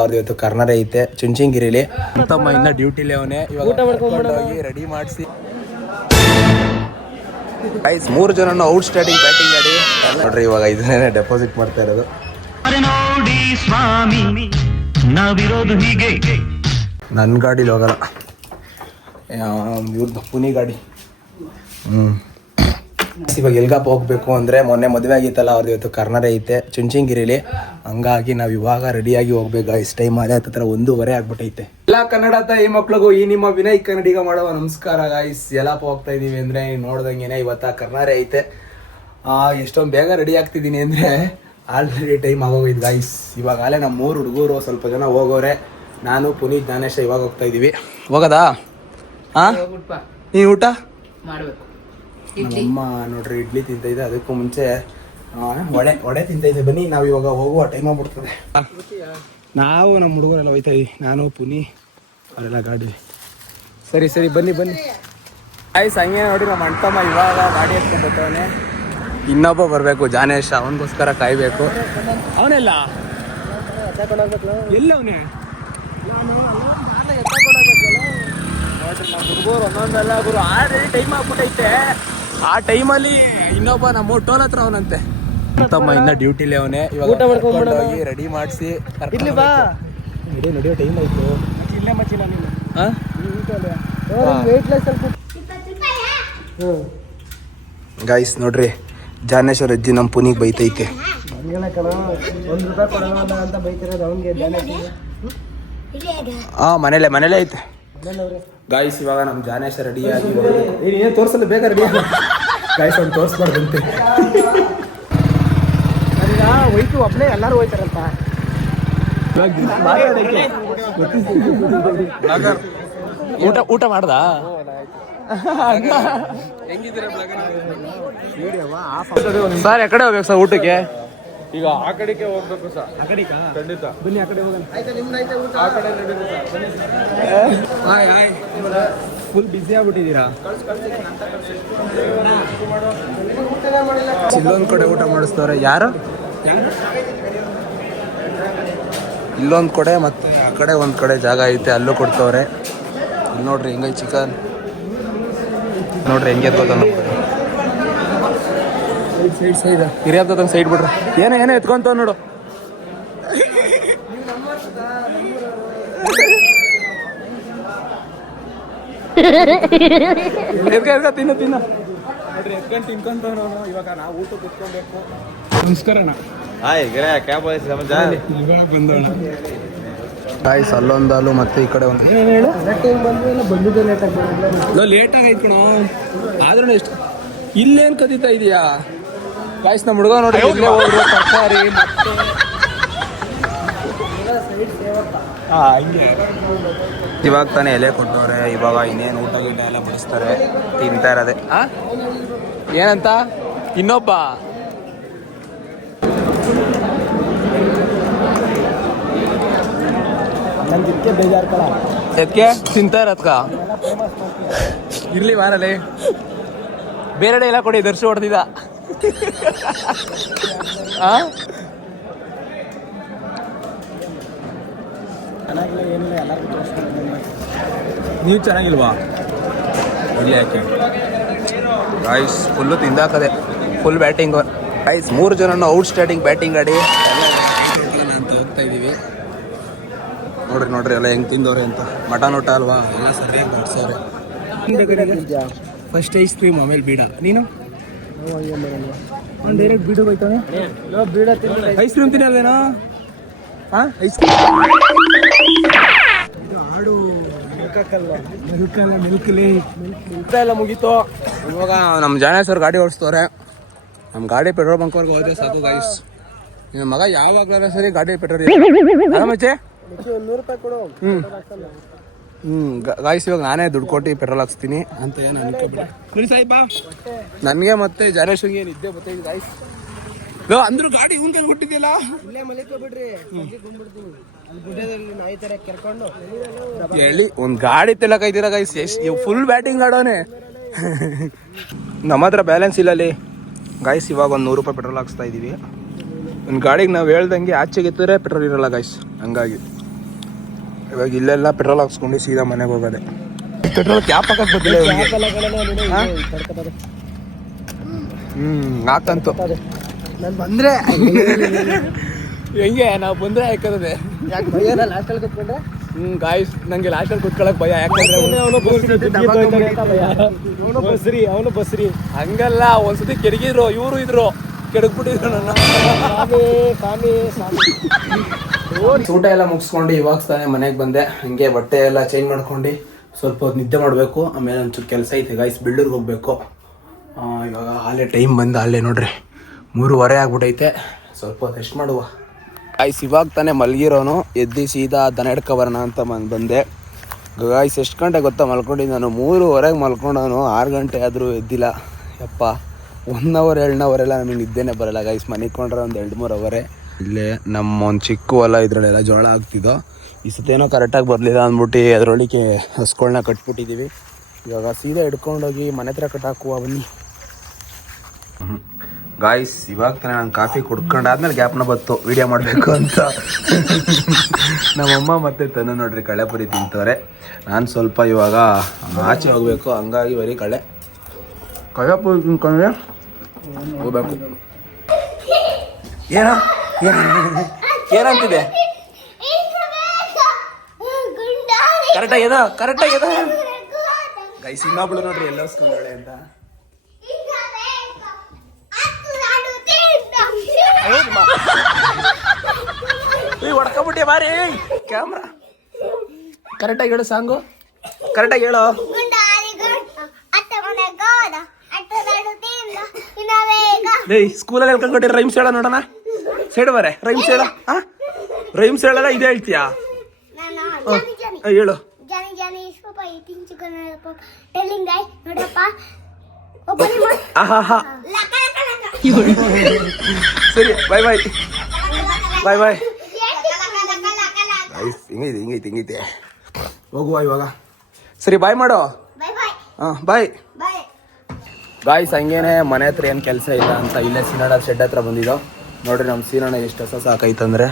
ಅವ್ರದ್ದು ಇವತ್ತು ಕರ್ನಾಟಕ ಐತೆ ಚುಂಚನಗಿರಿಲಿ. ತಮ್ಮ ಇನ್ನ ಡ್ಯೂಟಿಲಿ ಅವನೇ. ಇವಾಗ ರೆಡಿ ಮಾಡಿಸಿ ಗೈಸ್ 3 ಜನನು ಔಟ್ ಸ್ಟಾರ್ಟಿಂಗ್ ಬ್ಯಾಟಿಂಗ್ ಆಡಿ ನೋಡ್ರಿ. ಇವಾಗ ಇದನ್ನೇ ಡೆಪಾಸಿಟ್ ಮಾಡ್ತಾ ಇರೋದು. ನೋಡಿ ಸ್ವಾಮಿ ನಾವಿರೋದು ಹೀಗೆ. ನನ್ನ ಗಾಡಿಲಿ ಹೋಗಲ್ಲ, ಇವ್ರದ್ದು ಪುನಿ ಗಾಡಿ. ಇವಾಗ ಎಲ್ಗಪ್ಪ ಹೋಗ್ಬೇಕು ಅಂದರೆ ಮೊನ್ನೆ ಮದುವೆ ಆಗಿತ್ತಲ್ಲ ಅವ್ರದ್ದು ಇವತ್ತು ಕರ್ನಾಟಕ ಐತೆ ಚುಂಚನಗಿರಿಲಿ. ಹಂಗಾಗಿ ನಾವು ಇವಾಗ ರೆಡಿಯಾಗಿ ಹೋಗ್ಬೇಕು. ಇಷ್ಟು ಟೈಮ್ ಅದೇ ಹತ್ರ 1:30 ಆಗ್ಬಿಟ್ಟೈತೆ. ಎಲ್ಲ ಕನ್ನಡ ತಾಯಿ ಮಕ್ಳಿಗೂ ಈ ನಿಮ್ಮ ವಿನಯ್ ಕನ್ನಡಿಗ ಮಾಡುವ ನಮಸ್ಕಾರ ಗಾಯ್ಸ್. ಎಲ್ಲಪ್ಪ ಹೋಗ್ತಾ ಇದೀವಿ ಅಂದರೆ ನೋಡ್ದಂಗೆನೆ ಇವತ್ತು ಕರ್ನಾಟಕ ಐತೆ. ಎಷ್ಟೊಂದು ಬೇಗ ರೆಡಿ ಆಗ್ತಿದ್ದೀನಿ ಅಂದರೆ ಆಲ್ರೆಡಿ ಟೈಮ್ ಆಗೋಗಿದ್ದು ಗಾಯ್ಸ್. ಇವಾಗಲೇ ನಮ್ಮ 3 ಹುಡುಗರು ಸ್ವಲ್ಪ ಜನ ಹೋಗೋರೆ. ನಾನು ಪುನೀತ್ ಜ್ಞಾನೇಶ ಇವಾಗ ಹೋಗ್ತಾ ಇದೀವಿ. ಹೋಗೋದಾ? ನೀನು ಊಟ ಮಾಡಬೇಕು. ನಮ್ಮಮ್ಮ ನೋಡ್ರಿ ಇಡ್ಲಿ ತಿಂತೈತೆ, ಅದಕ್ಕೂ ಮುಂಚೆ ವಡೆ ತಿಂತೈತೆ. ಬನ್ನಿ ನಾವು ಇವಾಗ ಹೋಗುವ ಟೈಮ್ ಆಗ್ಬಿಡ್ತದೆ. ನಾವು ನಮ್ಮ ಹುಡುಗರೆಲ್ಲ ಹೋಯ್ತಾ ಇದೀವಿ, ನಾನು ಪುನಿ ಅವರೆಲ್ಲ ಗಾಡಿ. ಸರಿ ಬನ್ನಿ ಆಯ್ತು. ಹಂಗೆ ನೋಡಿ ನಮ್ಮ ಅಣ್ತಮ್ಮ ಇವಾಗ ಗಾಡಿ ಎತ್ಕೊಂಡು ಬರ್ತಾವನೆ. ಇನ್ನೊಬ್ಬ ಬರಬೇಕು ಜಾನೇಶ, ಅವನಿಗೋಸ್ಕರ ಕಾಯ್ಬೇಕು. ಅವನೆಲ್ಲ ಎಲ್ಲವನೇ ನೋಡ್ರಿ ನಮ್ಮ ಹುಡುಗರು ಒಂದೊಂದೆಲ್ಲ ಗುರು ಆಲ್ರೆಡಿ ಟೈಮ್ ಆಗ್ಬಿಟ್ಟೈತೆ. ಆ ಟೈಮಲ್ಲಿ ಇನ್ನೊಬ್ಬ ನಮ್ಮ ಟೋಲ್ ಹತ್ರ ಅವನಂತೆ. ತಮ್ಮ ಇನ್ನ ಡ್ಯೂಟಿಲಿ ಅವನೇ. ಇವಾಗ ರೆಡಿ ಮಾಡಿಸಿ ನಡೆಯೋ ಟೈಮ್ ಆಯ್ತು. ಗಾಯ್ಸ್ ನೋಡ್ರಿ, ಜಾನೇಶ್ವರ ಅಜ್ಜಿ ನಮ್ಮ ಪುನಿಗೆ ಬೈತೈತೆ. ಮನೇಲೆ ಐತೆ ಗಾಯ್ಸ್. ಇವಾಗ ನಮ್ಮ ಜಾನೇಶ ರೆಡಿ ಆಗಿ ಏನೇನು ತೋರಿಸಲು ಬೇಗ ರೆಡಿ ಆಗ ಗಾಯ್ಸ್. ಅವ್ನು ತೋರಿಸ್ಬಾರ್ದಂತೆ. ಹೋಯ್ತು ಒಬ್ಬನೇ ಎಲ್ಲರೂ ಹೋಯ್ತಾರಂತ. ಊಟ ಮಾಡ್ದ ಸರ್? ಎಕಡೆ ಹೋಗ್ಬೇಕು ಸರ್ ಊಟಕ್ಕೆ? ಈಗ ಆ ಕಡೆಗೆ ಹೋಗ್ಬೇಕು ಸರ್. ಆ ಕಡೆ ಖಂಡಿತ ಬನ್ನಿ, ಆ ಕಡೆ ಹೋಗೋಣ. ಆ ಕಡೆ ನಡೀಬೇಕು ಸರ್. ಫುಲ್ ಬ್ಯುಸಿ ಆಗ್ಬಿಟ್ಟಿದ್ದೀರಾ? ಇಲ್ಲೊಂದು ಕಡೆ ಊಟ ಮಾಡಿಸ್ತವ್ರೆ. ಯಾರು? ಇಲ್ಲೊಂದು ಕಡೆ ಮತ್ತೆ ಆ ಕಡೆ ಒಂದು ಕಡೆ ಜಾಗ ಐತೆ, ಅಲ್ಲೂ ಕೊಡ್ತವ್ರೆ. ಇಲ್ಲಿ ನೋಡ್ರಿ ಹೆಂಗೈ ಚಿಕನ್ ನೋಡ್ರಿ ಹೆಂಗೆ ಎತ್ಕೋತ. ಸೈಡ್ ಹಿರಿಯದ ಸೈಡ್ ಬಿಡ್ರಿ. ಏನೋ ಎತ್ಕೊಂತಾವ ನೋಡು. ತಿನ್ನ ನೋಡ್ರಿ ಎತ್ಕೊಂಡು ತಿನ್ಕೊಂತಾವ ನಾವು. ಇವಾಗ ನಾವು ಊಟ ಕುತ್ಕೊಬೇಕು. ನಮಸ್ಕಾರ ಅಣ್ಣ. ಗಾಯ್ಸ್ ಅಲ್ಲೊಂದು ಅಲ್ಲು ಮತ್ತೆ ಈ ಕಡೆ ಒಂದು ಲೇಟ್ ಆಗೈತ್ ಕಣೋ. ಆದ್ರೂ ಎಷ್ಟು ಇಲ್ಲೇನು ಕದೀತಾ ಇದೀಯಾ ಗಾಯ್ಸ್? ನಮ್ಮ ಹುಡುಗ ನೋಡಿ ತರಕಾರಿ ಮತ್ತೆ ಇವಾಗ ತಾನೇ ಎಲೆ ಕೊಟ್ಟವ್ರೆ. ಇವಾಗ ಇನ್ನೇನು ಊಟ ಗೀಟ ಎಲ್ಲ ಬಡಿಸ್ತಾರೆ, ತಿಂತಾ ಇರೋದೆ. ಏನಂತ ಇನ್ನೊಬ್ಬ ಬೇಜಾರು ಕಳ ಎದಕ್ಕೆ ತಿಂತಾ ಇರೋದ್ಕ? ಇರ್ಲಿ ಮಾರಲ್ಲಿ ಬೇರೆ ಎಲ್ಲ ಕೊಡಿ. ದರ್ಶಿ ಹೊಡೆದಿದ್ದ. ನೀವು ಚೆನ್ನಾಗಿಲ್ವಾ? ಇಲ್ಲಿ ಯಾಕೆ ಗಾಯ್ಸ್? ಫುಲ್ಲು ತಿಂದಾಕದೆ, ಫುಲ್ ಬ್ಯಾಟಿಂಗ್ ಗಾಯ್ಸ್. 3 ಜನನು ಔಟ್ ಸ್ಟಾರ್ಟಿಂಗ್ ಬ್ಯಾಟಿಂಗ್ ಆಡಿ ಅಂತ ಹೋಗ್ತಾ ಇದೀವಿ. ನೋಡ್ರಿ ಎಲ್ಲ ಹೆಂಗೆ ತಿಂದವ್ರೆ ಅಂತ. ಮಟನ್ ಊಟ ಅಲ್ವಾ, ಎಲ್ಲ ಸರಿಯಾಗಿ ಬಡ್ಸವ್ರೆ. ಫಸ್ಟ್ ಐಸ್ ಕ್ರೀಮ್, ಆಮೇಲೆ ಬೀಡ. ನೀನು ಡೈರೆಕ್ಟ್ ಬೀಡ ಹೋಯ್ತಾನೆ. ಐಸ್ ಕ್ರೀಮ್ ತಿನ್ನಲ್ವೇನೋ? ಐಸ್ ಕ್ರೀಮ್ ಆಡು ಮಿಲ್ಕಲ್ಲಿ ಎಲ್ಲ ಮುಗೀತು. ಇವಾಗ ನಮ್ಮ ಜಾನೇಶ್ವರ್ ಗಾಡಿ ಓಡಿಸ್ತವ್ರೆ. ನಮ್ಮ ಗಾಡಿ ಪೆಟ್ರೋಲ್ ಬಂಕ್ವರೆಗೆ ಹೋದ್ರೆ ಸಾಕು ಗಾಯ್ಸ್. ನಿಮ್ಮ ಮಗ ಯಾವಾಗಲೂ ಸರಿ ಗಾಡಿ ಪೆಟ್ರೋಲ್ ಮಚ್ಚೆ 100 ರೂಪಾಯಿ ಕೊಡು. ಗಾಯ್ಸ್ ಇವಾಗ ನಾನೇ ದುಡ್ಡು ಕೊಟ್ಟು ಪೆಟ್ರೋಲ್ ಹಾಕ್ಸ್ತೀನಿ ಅಂತ ಏನು ಅನ್ಕೋಬಿಡಿ ಸಾಹಿಬಾ. ನನಗೆ ಮತ್ತೆ ಜಾನೇಶ್ವರ್ಗೆ ಏನು ಇದ್ದೇ ಬರ್ತೈತೆ ಗಾಯ್ಸ್. ಅಂದ್ರೂ ಗಾಡಿ ಇವನ್ ಕೈ ಹುಟ್ಟಿದ್ಯಲ್ಲ, ಇಲ್ಲೇ ಮಲಿಕೋಬಿಡ್ರಿ. ಹೇಳಿ ಒಂದು ಗಾಡಿ ತೆಲಕೈತೀರ ಗೈಸ್. ಎಷ್ಟು ಫುಲ್ ಬ್ಯಾಟಿಂಗ್ ಆಡೋನೆ. ನಮ್ಮ ಹತ್ರ ಬ್ಯಾಲೆನ್ಸ್ ಇಲ್ಲ ಅಲ್ಲಿ ಗಾಯ್ಸ್. ಇವಾಗ ಒಂದು 100 ರೂಪಾಯಿ ಪೆಟ್ರೋಲ್ ಹಾಕ್ಸ್ತಾ ಇದೀವಿ. ಒಂದು ಗಾಡಿಗೆ ನಾವು ಹೇಳ್ದಂಗೆ ಆಚೆಗೆ ಎತ್ತಿದ್ರೆ ಪೆಟ್ರೋಲ್ ಇರಲ್ಲ ಗೈಸ್, ಹಂಗಾಗಿ ಇವಾಗ ಇಲ್ಲೆಲ್ಲ ಪೆಟ್ರೋಲ್ ಹಾಕ್ಸ್ಕೊಂಡು ಸೀದಾ ಮನೆಗೆ ಹೋಗೋದೆ. ಪೆಟ್ರೋಲ್ ಕ್ಯಾಪ್ ಹಾಕಕ್ಕೆ ಗೊತ್ತಿಲ್ಲ ಇವ್ನಿಗೆ. ಹಾಕಂತು ನಾನು ಬಂದ್ರೆ ಹೆಂಗೆ ನಾವು ಬಂದರೆ ಹಾಕೋದೇ. ಲಾಸ್ಟಲ್ಲಿ ಕುತ್ಕೊಂಡ್ರೆ ಗಾಯ್ಸ್ ನಂಗೆ ಲಾಸ್ಟಲ್ಲಿ ಕುತ್ಕೊಳಕ್ ಭಯ, ಯಾಕಂದ್ರೆ ಅವನು ಬಸ್ರಿ ಹಂಗಲ್ಲ. ಒಂದ್ಸತಿ ಕೆಡಗಿದ್ರು, ಇವರು ಇದ್ರು ಕೆಡಗ್ಬಿಟ್ಟಿದ್ರು ನನ್ನ. ಊಟ ಎಲ್ಲ ಮುಗಿಸ್ಕೊಂಡು ಇವಾಗ ತಾನೇ ಮನೆಗೆ ಬಂದೆ. ಹಂಗೆ ಬಟ್ಟೆ ಎಲ್ಲ ಚೇಂಜ್ ಮಾಡ್ಕೊಂಡು ಸ್ವಲ್ಪ ಹೊತ್ತು ನಿದ್ದೆ ಮಾಡಬೇಕು. ಆಮೇಲೆ ಒಂಚೂರು ಕೆಲಸ ಐತೆ ಗೈಸ್, ಬಿಲ್ಡರ್ಗೆ ಹೋಗ್ಬೇಕು. ಇವಾಗ ಹಾಲೆ ಟೈಮ್ ಬಂದು ಅಲ್ಲೇ ನೋಡ್ರಿ 3:30 ಆಗ್ಬಿಟ್ಟೈತೆ. ಸ್ವಲ್ಪ ಹೊತ್ತು ರೆಸ್ಟ್ ಮಾಡುವ ಗಾಯ್ಸ್. ಇವಾಗ ತಾನೇ ಮಲಗಿರೋನು ಎದ್ದು ಸೀದಾ ದನ ಹಿಡ್ಕೊಬರೋಣ ಅಂತ ಬಂದೆ ಗಾಯ್ಸ್. ಎಷ್ಟು ಗಂಟೆ ಗೊತ್ತಾ ಮಲ್ಕೊಂಡಿದ್ದು ನಾನು? 3:30 ಮಲ್ಕೊಂಡವನು, 6 ಗಂಟೆ ಆದರೂ ಎದ್ದಿಲ್ಲ. ಯಪ್ಪ 1 ಅವರ್ 2 ಅವರ್ ಎಲ್ಲ ನಮಗೆ ನಿದ್ದೆನೇ ಬರೋಲ್ಲ ಗೈಸ್. ಮನಿಕೊಂಡ್ರೆ ಒಂದು 2-3 ಅವರೇ. ಇಲ್ಲೇ ನಮ್ಮ ಒಂದು ಚಿಕ್ಕ ಹೊಲ, ಇದರಲ್ಲೆಲ್ಲ ಜೋಳ ಆಗ್ತಿದ್ದೋ. ಈ ಸತೇನೋ ಕರೆಕ್ಟಾಗಿ ಬರಲಿಲ್ಲ ಅಂದ್ಬಿಟ್ಟು ಅದರೊಳಗೆ ಹಸುಗಳನ್ನ ಕಟ್ಬಿಟ್ಟಿದ್ದೀವಿ. ಇವಾಗ ಸೀದಾ ಹಿಡ್ಕೊಂಡೋಗಿ ಮನೆ ಹತ್ರ ಕಟ್ಟಾಕುವ ಬನ್ನಿ ಗಾಯ್ಸ್. ಇವಾಗ ತಾನೇ ನಾನು ಕಾಫಿ ಕುಡ್ಕೊಂಡಾದ್ಮೇಲೆ ಗ್ಯಾಪ್ನ ಬತ್ತು ವೀಡಿಯೋ ಮಾಡಬೇಕು ಅಂತ. ನಮ್ಮಮ್ಮ ಮತ್ತೆ ತನು ನೋಡ್ರಿ ಕಳೆಪುರಿ ತಿಂತವ್ರೆ. ನಾನು ಸ್ವಲ್ಪ ಇವಾಗ ಆಚೆ ಹೋಗ್ಬೇಕು, ಹಂಗಾಗಿ ಬರೀ ಕಳೆಪುರಿ ತಿನ್ಕೊಂಡ್ರೆ ಹೋಗ್ಬೇಕು. ಏನಂತಿದೆ ಕರೆಕ್ಟಾಗಿ ಗೈಸ್. ಇನ್ನೊಬ್ಳು ನೋಡ್ರಿ ಎಲ್ಲ ಹೊಸ್ಕೊಂಡಳೆ ಅಂತ. ಹೊಡ್ಕೊಬಿಟ್ಟೆ ಬಾರಿ ಕ್ಯಾಮ್ರಾ. ಕರೆಕ್ಟಾಗಿ ಹೇಳು ಸಾಂಗು, ಕರೆಕ್ಟಾಗಿ ಹೇಳು. ಸ್ಕೂಲಲ್ಲಿ ಹೇಳ್ಕೊಂಡ್ಬಿಟ್ಟಿರ ರೈಮ್ಸ್ ಹೇಳ ನೋಡೋಣ. ಸೈಡ್ ಬರೇ ರೈಮ್ಸ್ ಹೇಳ. ರೈಮ್ಸ್ ಹೇಳಲ್ಲ ಇದೇ ಹೇಳ್ತೀಯಾ? ಹೇಳು. ಸರಿ ಬಾಯ್ ಬಾಯ್ ಬಾಯ್ ಬಾಯ್. ಹಿಂಗೈತೆ ಹೋಗುವ ಇವಾಗ. ಸರಿ ಬಾಯ್ ಮಾಡೋ. ಹಾಂ ಬಾಯ್ ಗಾಯ್ಸ್. ಹಂಗೇನೆ ಮನೆ ಹತ್ರ ಏನು ಕೆಲಸ ಇಲ್ಲ ಅಂತ ಇಲ್ಲೇ ಸೀನಣ್ಣ ಶೆಡ್ ಹತ್ರ ಬಂದಿದ್ದೋ. ನೋಡ್ರಿ ನಮ್ಮ ಸೀನಣ್ಣ ಎಷ್ಟು ಹೊಸ ಸಾಕೈತಂದ್ರೆ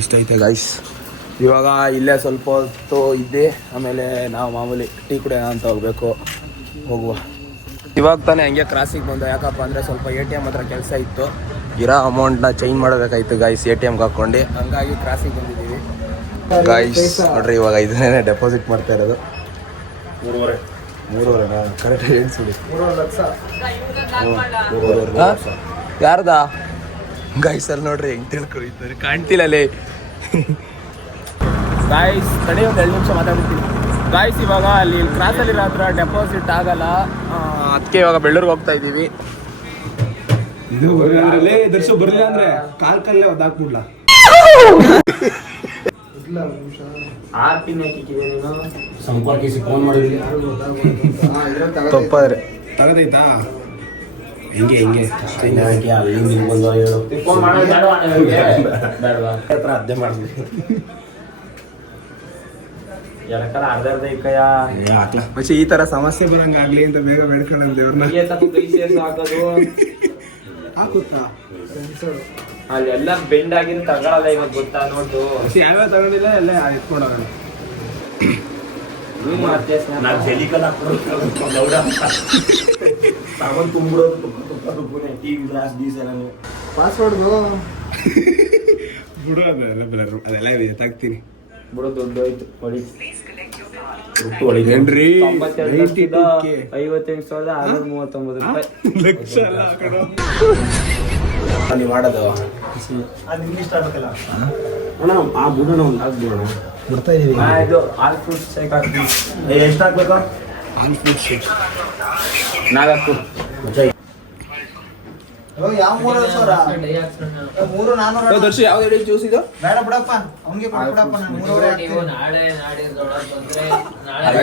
ಇಷ್ಟೈತೆ ಗಾಯ್ಸ್. ಇವಾಗ ಇಲ್ಲೇ ಸ್ವಲ್ಪ ಹೊತ್ತು ಇದ್ದೆ, ಆಮೇಲೆ ನಾವು ಮಾಮೂಲಿ ಟೀ ಕುಡಿಯೋಣ ಅಂತ ಹೋಗ್ಬೇಕು. ಹೋಗುವ ಇವಾಗ ತಾನೇ ಹಂಗೆ ಕ್ರಾಸಿಗೆ ಬಂದು. ಯಾಕಪ್ಪ ಅಂದರೆ ಸ್ವಲ್ಪ ATM ಹತ್ರ ಕೆಲಸ ಇತ್ತು, ಇರೋ ಅಮೌಂಟ್ನ ಚೇಂಜ್ ಮಾಡಬೇಕಾಯ್ತು ಗಾಯ್ಸ್ ATMಗೆ ಹಾಕ್ಕೊಂಡು. ಹಂಗಾಗಿ ಕ್ರಾಸಿಗೆ ಬಂದಿದ್ದೀವಿ ಗಾಯ್ಸ್. ನೋಡ್ರಿ ಇವಾಗ ಇದನ್ನೇ ಡೆಪಾಸಿಟ್ ಮಾಡ್ತಾ ಇರೋದು. 3.5 ಕರೆಕ್ಟ್ ಹೇಳ್ಸಿಡಿ. 3.5 ಲಕ್ಷ ಯಾರ್ದಾ ಗಾಯ್ಸ್? ಅಲ್ಲಿ ನೋಡ್ರಿ ಹೆಂಗೆ ತಿಳ್ಕೊಳ್ತಾರೆ, ಕಾಣ್ತಿಲ್ಲ ಅಲ್ಲಿ ಗಾಯ್ಸ್. ಕಡೆ ಒಂದು 2 ನಿಮಿಷ ಮಾತಾಡ್ತೀನಿ ಗಾಯ್ಸ್. ಇವಾಗ ಅಲ್ಲಿ ಕ್ರಾಸಲ್ಲಿರೋ ಹತ್ರ ಡೆಪಾಸಿಟ್ ಆಗಲ್ಲ, ಅದಕ್ಕೆ ಇವಾಗ ಬೆಳ್ಳೂರಿಗೆ ಹೋಗ್ತಾ ಇದ್ದೀವಿ. ಇದು ದರ್ಶು ಬರಲಿಲ್ಲ ಅಂದ್ರೆ ಕಾಲಲ್ಲೇ ಒದ್ದಾಕ್ಬಿಡ್ಲ. ಸಂಪರ್ಕಿಸಿ ಫೋನ್ ಮಾಡಿದ್ವಿ ತಪ್ಪಾದ್ರೆ ತಗದೈತಾ? ಹೆಂಗೆ ಅಲ್ಲಿಂದ ಬಂದು ಹೇಳು ಅದೇ ಮಾಡಿದ್ವಿ. ಮತ್ತೆ ಈ ತರ ಸಮಸ್ಯೆ ಬರಂಗ ಆಗ್ಲಿ ಅಂತ ಬೇಗ ಬೇಡ್ಕೊಳ್ಳ ದೇವ್ರನ್ನ. ಹಾಕುತ್ತಾ ಅಲ್ಲೆಲ್ಲ ಬೆಂಡ್ ಆಗಿರೋ ತಗೊಳಲ್ಲ ಇವಾಗ ಗೊತ್ತಾ? ನೋಡು ಯಾವ್ಯಾವ ತಗೊಂಡಿಲ್ಲ ಎಲ್ಲ ಎತ್ಕೊಂಡೋಗೋಣ. ಪಾಸ್ವರ್ಡ್ ಬಿಡು, ಅದೆಲ್ಲ ಎತ್ತಾಕ್ತೀನಿ ಬಿಡು. ದುಡ್ಡು ಹೋಯ್ತು ಹೊಡಿ. 58,639 ರೂಪಾಯಿ ಲಕ್ಷ ನೀವು ಮಾಡೋದು. ಆ ಬುಡಣ ಒಂದು ಹಾಕ್ಬಿಡೋಣ. ಬಿಡ್ತಾ ಇದೀವಿ. ಇದು ಆಲ್ ಫ್ರೂಟ್ ಶೇಕ್ ಹಾಕ್ತೀವಿ. ಎಷ್ಟು ಹಾಕ್ಬೇಕು? All fruit shake 4. ದರ್ಶಿ ಯಾವ್ದು ಹೇಳಿ ಜ್ಯೂಸ್ ಇದು? ಬೇಡ ಬಿಡಪ್ಪ, ಅವ್ನಿಗೆ ಕೊಟ್ಬಿಡಪ್ಪ. ನಾನು 3.5 ಹಾಕ್ತೀನಿ. ನಾಳೆ ನಾಡಿದ್ದೊಳಗೆ ಬಂದ್ರೆ ನಾಳೆ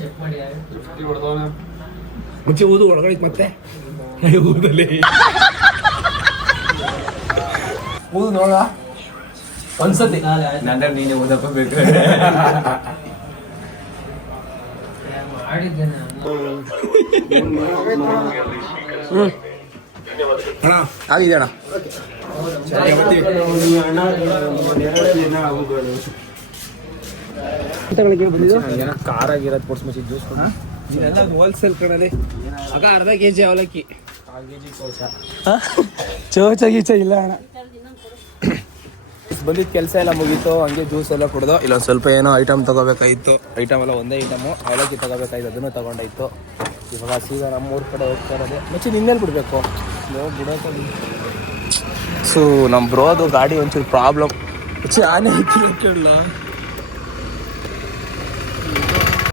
ಚೆಕ್ ಮಾಡಿ ಮುಂಚೆ ಊದು ಒಳಗಡೆ ಮತ್ತೆ ಊದಲ್ಲಿ ಊದು ನೋಡ ಒಂದ್ಸತಿ. ನಂತರ ನೀನೆ ಓದಪ್ಪ ಬೇಕು ಮಾಡಿದ್ದೇನೆ. ಅಣ್ಣ ಆಗಿದೆ ಅಣ್ಣ. ಖಾರ ಆಗಿರೋದು ಕೊಡ್ಸ್ಮಸಿ ಜ್ಯೂಸ್ ಇದೆಲ್ಲ ಹೋಲ್ಸೇಲ್ ಕಣಲ್ಲಿ ಆಗ ಅರ್ಧ ಕೆಜಿ ಅವಲಕ್ಕಿ ಚೋಚ ಗೀಚ ಇಲ್ಲ ಅಣ್ಣ. ಬಂದಿದ್ದ ಕೆಲಸ ಎಲ್ಲ ಮುಗೀತು, ಹಂಗೆ ಜ್ಯೂಸ್ ಎಲ್ಲ ಕುಡ್ದು ಇಲ್ಲೊಂದು ಸ್ವಲ್ಪ ಏನೋ ಐಟಮ್ ತಗೋಬೇಕಾಗಿತ್ತು. ಐಟಮ್ ಎಲ್ಲ ಒಂದೇ ಐಟಮು, ಅವಲಕ್ಕಿ ತಗೋಬೇಕಾಯ್ತು, ಅದನ್ನು ತಗೊಂಡಾಯ್ತು. ಇವಾಗ ಸೀದಾ ನಮ್ಮೂರ ಕಡೆ ಹೋಗ್ತಾ ಇರೋದೆ. ಮಚ್ಚಿ ನಿನ್ನೆಲ್ಲಿ ಬಿಡಬೇಕು ಸೊ ನಮ್ಮ ಬ್ರೋದು ಗಾಡಿ ಒಂಚೂರು ಪ್ರಾಬ್ಲಮ್. ಆನೆ ಕೇಳಲ್ಲ